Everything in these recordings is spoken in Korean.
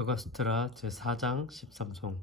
요가수트라 제4장 13송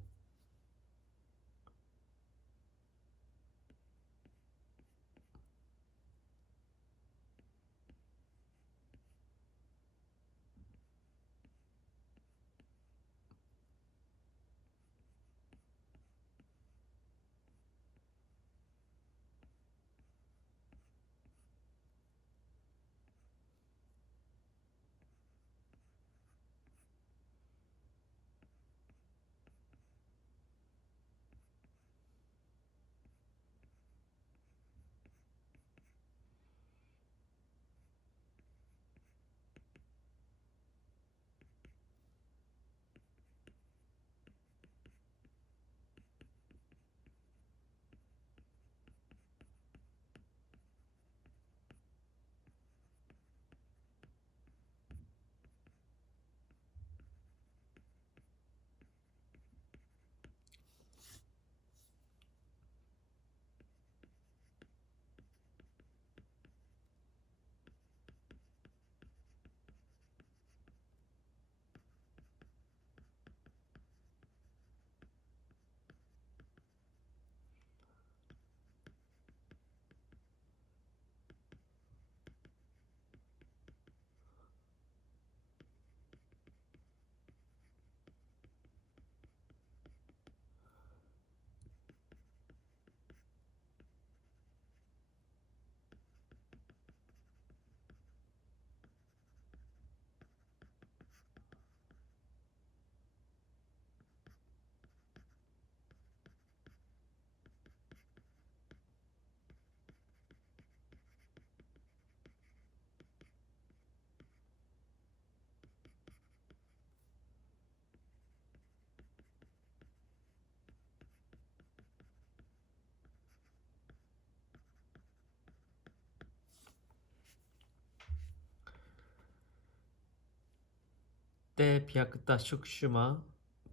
때 비아크타 슉슈마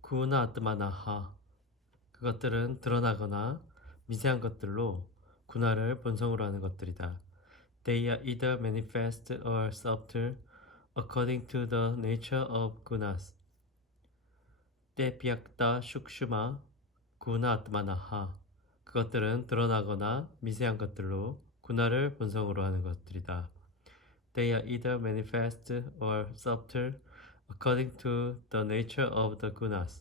구나 아뜨마나하 그것들은 드러나거나 미세한 것들로 군화를 본성으로 하는 것들이다. They are either manifest or subtle according to the nature of gunas. 때 비아크타 슉슈마 구나 아뜨마나하 그것들은 드러나거나 미세한 것들로 군화를 본성으로 하는 것들이다. They are either manifest or subtle according to the nature of the gunas.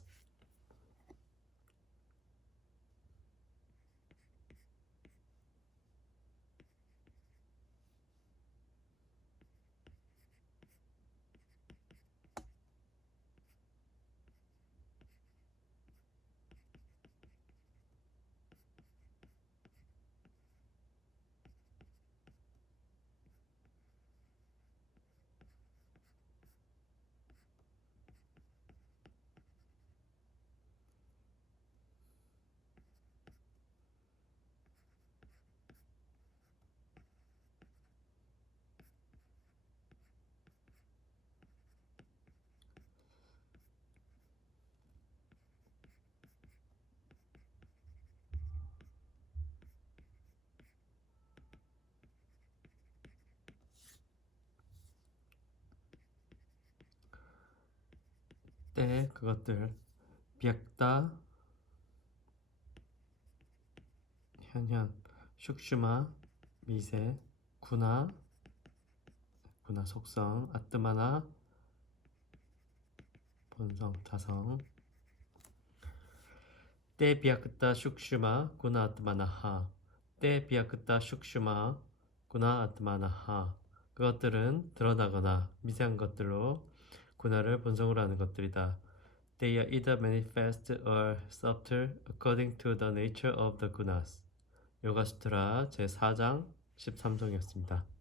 때 그것들 비약다 현현 슉슈마 미세 구나 구나 속성 아뜨마나 본성 자성. 때 비약다 슉슈마 구나 아뜨마나하. 때 비약다 슉슈마 구나 아뜨마나하. 그것들은 드러나거나 미세한 것들로 군화를 본성으로 하는 것들이다. They are either manifest or subtle according to the nature of the gunas. 요가수트라 제4장 13종이었습니다.